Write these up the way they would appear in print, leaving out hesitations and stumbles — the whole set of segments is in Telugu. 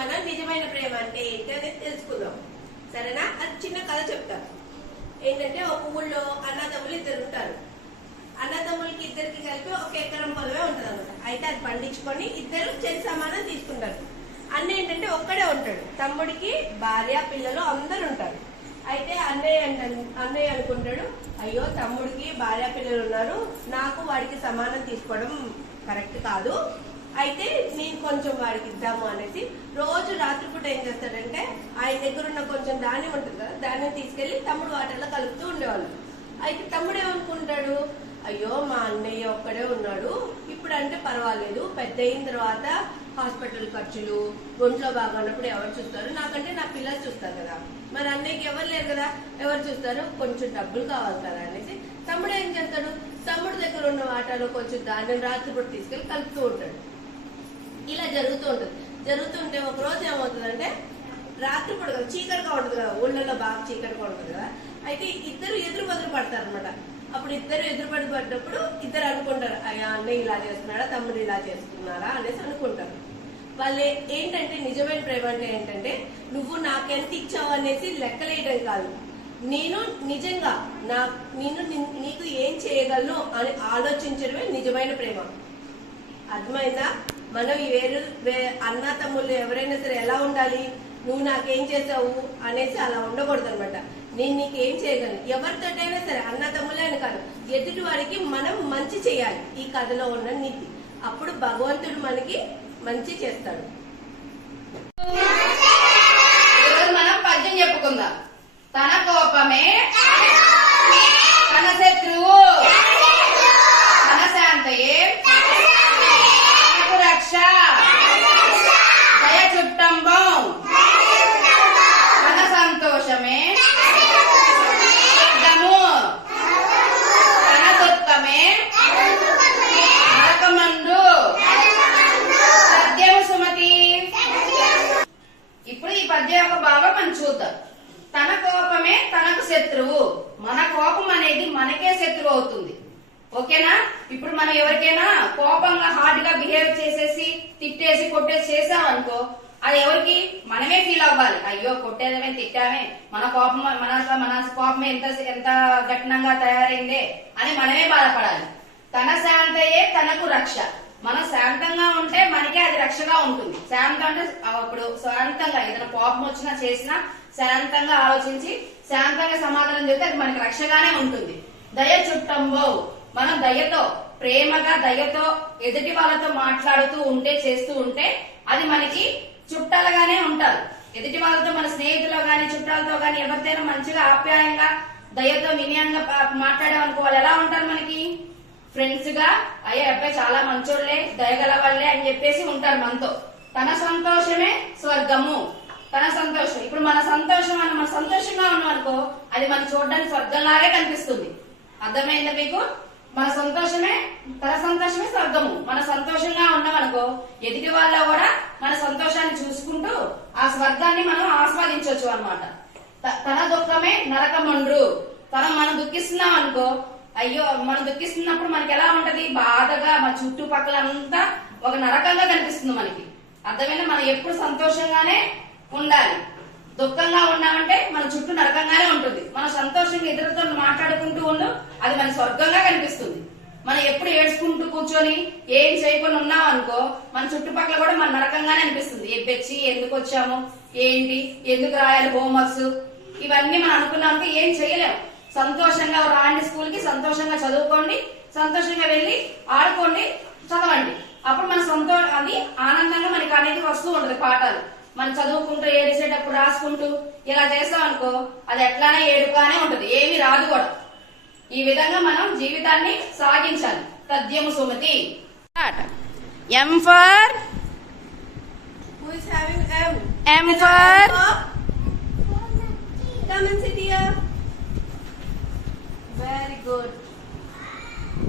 మనం నిజమైన ప్రేమ అంటే ఏంటి అనేది తెలుసుకుందాం. సరేనా? అది చిన్న కథ చెప్తాను. ఏంటంటే ఒక ఊళ్ళో అన్నదమ్ములు ఇద్దరు ఉంటారు. అన్నదమ్ములకి ఇద్దరికి కలిపి ఒక ఎకరం పొలమే ఉంటది అనమాట. అయితే అది పండించుకొని ఇద్దరు చెరి సమానం తీసుకుంటారు. అన్న ఏంటంటే ఒక్కడే ఉంటాడు. తమ్ముడికి భార్య పిల్లలు అందరు ఉంటారు. అయితే అన్నయ్య అనుకుంటాడు, అయ్యో తమ్ముడికి భార్య పిల్లలు ఉన్నారు, నాకు వాడికి సమానం తీసుకోవడం కరెక్ట్ కాదు, అయితే నేను కొంచెం వాడికి ఇద్దాము అనేసి రోజు రాత్రిపూట ఏం చేస్తాడంటే ఆయన దగ్గర ఉన్న కొంచెం ధాన్యం ఉంటుంది కదా, ధాన్యం తీసుకెళ్లి తమ్ముడు వాటర్లో కలుపుతూ ఉండేవాళ్ళు. అయితే తమ్ముడు ఏమనుకుంటాడు, అయ్యో మా అన్నయ్య ఒక్కడే ఉన్నాడు, ఇప్పుడు అంటే పర్వాలేదు, పెద్ద అయిన తర్వాత హాస్పిటల్ ఖర్చులు, ఒంట్లో బాగున్నప్పుడు ఎవరు చూస్తారు, నాకంటే నా పిల్లలు చూస్తారు కదా, మరి అన్నయ్యకి ఎవరు లేరు కదా, ఎవరు చూస్తారు, కొంచెం డబ్బులు కావాలి కదా అనేసి తమ్ముడు ఏం చేస్తాడు, తమ్ముడు దగ్గర ఉన్న వాటాలో కొంచెం ధాన్యం రాత్రిపూట తీసుకెళ్లి కలుపుతూ ఉంటాడు. ఇలా జరుగుతూ ఉంటుంది. జరుగుతుంటే ఒక రోజు ఏమవుతుందంటే రాత్రిపూట కదా, చీకటిగా ఉంటుంది కదా, ఊళ్ళలో బాగా చీకటిగా ఉంటుంది కదా, అయితే ఇద్దరు ఎదురు బదులు పడతారు అనమాట. అప్పుడు ఇద్దరు ఎదురుపడి పడ్డప్పుడు ఇద్దరు అనుకుంటారు, అయ్యా అన్నయ్య ఇలా చేస్తున్నాడా, తమ్ముడు ఇలా చేస్తున్నారా అనేసి అనుకుంటారు. వాళ్ళు ఏంటంటే నిజమైన ప్రేమ అంటే ఏంటంటే నువ్వు నాకెంత ఇచ్చావు అనేసి లెక్కలేయడం కాదు, నేను నిజంగా నీకు ఏం చేయగలను అని ఆలోచించడమే నిజమైన ప్రేమ. అర్థమైందా? మనం అన్న తమ్ముళ్ళు ఎవరైనా సరే ఎలా ఉండాలి, నువ్వు నాకేం చేసావు అనేసి అలా ఉండకూడదు అనమాట. నేను నీకేం చేయగలను, ఎవరితోటైనా సరే అన్న తమ్ముళ్ళే అని కాదు, ఎదుటి వారికి మనం మంచి చేయాలి. ఈ కథలో ఉన్న నీతి. అప్పుడు భగవంతుడు మనకి మంచి చేస్తాడు. ఈరోజు మనం పద్యం చెప్పుకుందాం. తన కోపమే తన శత్రువు, తన శాంతయే తనకు రక్ష, దయ చుట్టంబం, తన సంతోషమే స్వర్గము, తన దుఃఖమే నరకమందు, సత్యము సుమతి. ఇప్పుడు ఈ పద్యం యొక్క భావం మనం చూద్దాం. తన కోపమే తనకు శత్రువు. మన కోపం అనేది మనకే శత్రువు అవుతుంది. ఓకేనా? ఇప్పుడు మనం ఎవరికైనా కోపంగా హార్డ్ గా బిహేవ్ చేసేసి తిట్టేసి కొట్టేసి చేసామనుకో, అది ఎవరికి మనమే ఫీల్ అవ్వాలి. అయ్యో కొట్టేదమే తిట్టామే, మన కోపం ఎంత కఠినంగా తయారైందే అని మనమే బాధపడాలి. తన శాంతయే తనకు రక్ష. మనం శాంతంగా ఉంటే మనకే అది రక్షగా ఉంటుంది. శాంతం అంటే ఇప్పుడు శాంతంగా ఏదైనా కోపం వచ్చినా చేసినా శాంతంగా ఆలోచించి శాంతంగా సమాధానం చెప్తే అది మనకి రక్షగానే ఉంటుంది. దయ చుట్టంబో, మనం దయతో ప్రేమగా దయతో ఎదుటి వాళ్ళతో మాట్లాడుతూ ఉంటే చేస్తూ ఉంటే అది మనకి చుట్టాలుగానే ఉంటారు. ఎదుటి వాళ్ళతో మన స్నేహితులు గాని చుట్టాలతో గాని ఎవరితోనైనా మంచిగా ఆప్యాయంగా దయతో వినయంగా మాట్లాడేవనుకో వాళ్ళు ఎలా ఉంటారు, మనకి ఫ్రెండ్స్ గా, అయ్యే అబ్బాయి చాలా మంచోళ్లే దయగల వాళ్ళే అని చెప్పేసి ఉంటారు మనతో. తన సంతోషమే స్వర్గము. తన సంతోషం, ఇప్పుడు మన సంతోషం మనం సంతోషంగా ఉన్నాం అనుకో, అది మనం చూడడానికి స్వర్గంలాగే కనిపిస్తుంది. అర్థమైందా మీకు? మన సంతోషమే తన సంతోషమే స్వర్గము. మన సంతోషంగా ఉన్నామనుకో ఎదుటి వాళ్ళ కూడా మన సంతోషాన్ని చూసుకుంటూ ఆ స్వర్గాన్ని మనం ఆస్వాదించవచ్చు అనమాట. తన దుఃఖమే నరకమండ్రు. మనం దుఃఖిస్తున్నాం అనుకో, అయ్యో మనం దుఃఖిస్తున్నప్పుడు మనకి ఎలా ఉంటది, బాధగా మన చుట్టుపక్కల అంతా ఒక నరకంగా కనిపిస్తుంది మనకి. అర్థమైనా? మనం ఎప్పుడు సంతోషంగానే ఉండాలి. దుఃఖంగా ఉన్నామంటే మన చుట్టూ నరకంగానే ఉంటుంది. మనం సంతోషంగా ఇతరులతో మాట్లాడుకుంటూ ఉండు, అది మన స్వర్గంగా కనిపిస్తుంది. మనం ఎప్పుడు ఏడ్చుకుంటూ కూర్చొని ఏం చేయకుండా ఉన్నాం అనుకో మన చుట్టుపక్కల కూడా మన నరకంగానే అనిపిస్తుంది. ఎబ్బెచ్చి ఎందుకు వచ్చాము, ఏంటి, ఎందుకు రాయాలి హోంవర్క్స్, ఇవన్నీ మనం అనుకున్నాక ఏం చేయలేము. సంతోషంగా రాండి స్కూల్ కి, సంతోషంగా చదువుకోండి, సంతోషంగా వెళ్లి ఆడుకోండి, చదవండి. అప్పుడు మన అది ఆనందంగా మనకి అనేది వస్తూ ఉంటది. పాఠాలు మనం చదువుకుంటూ ఏడిసేటప్పుడు రాసుకుంటూ ఇలా చేస్తాం అనుకో అది ఎట్లానే ఏడుగానే ఉంటది, ఏమి రాదు కూడా. ఈ విధంగా మనం జీవితాన్ని సాగించాలి. తథ్యము సుమతి. M for Who is having M? M for Come and sit here. Very good.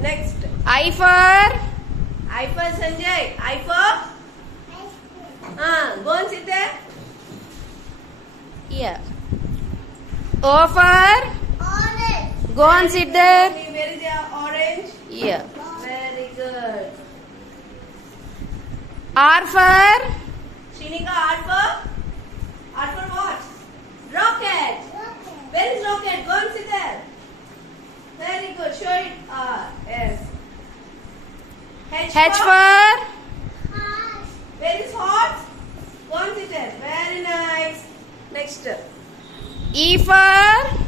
Next. I for Sanjay. I for go and sit there. Yeah. O for Orange. go and sit there. Where is your orange? Yeah. Very good. R for She Vinika, R for what? Rocket. Where is rocket? Go and sit there. Very good. Show it. Yes. H for Where is horse? Go and sit there. Very nice. Next. E for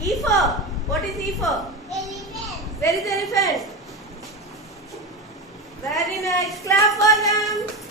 E for. What is E for? Elephant. Where is elephant? Very nice. Clap for them.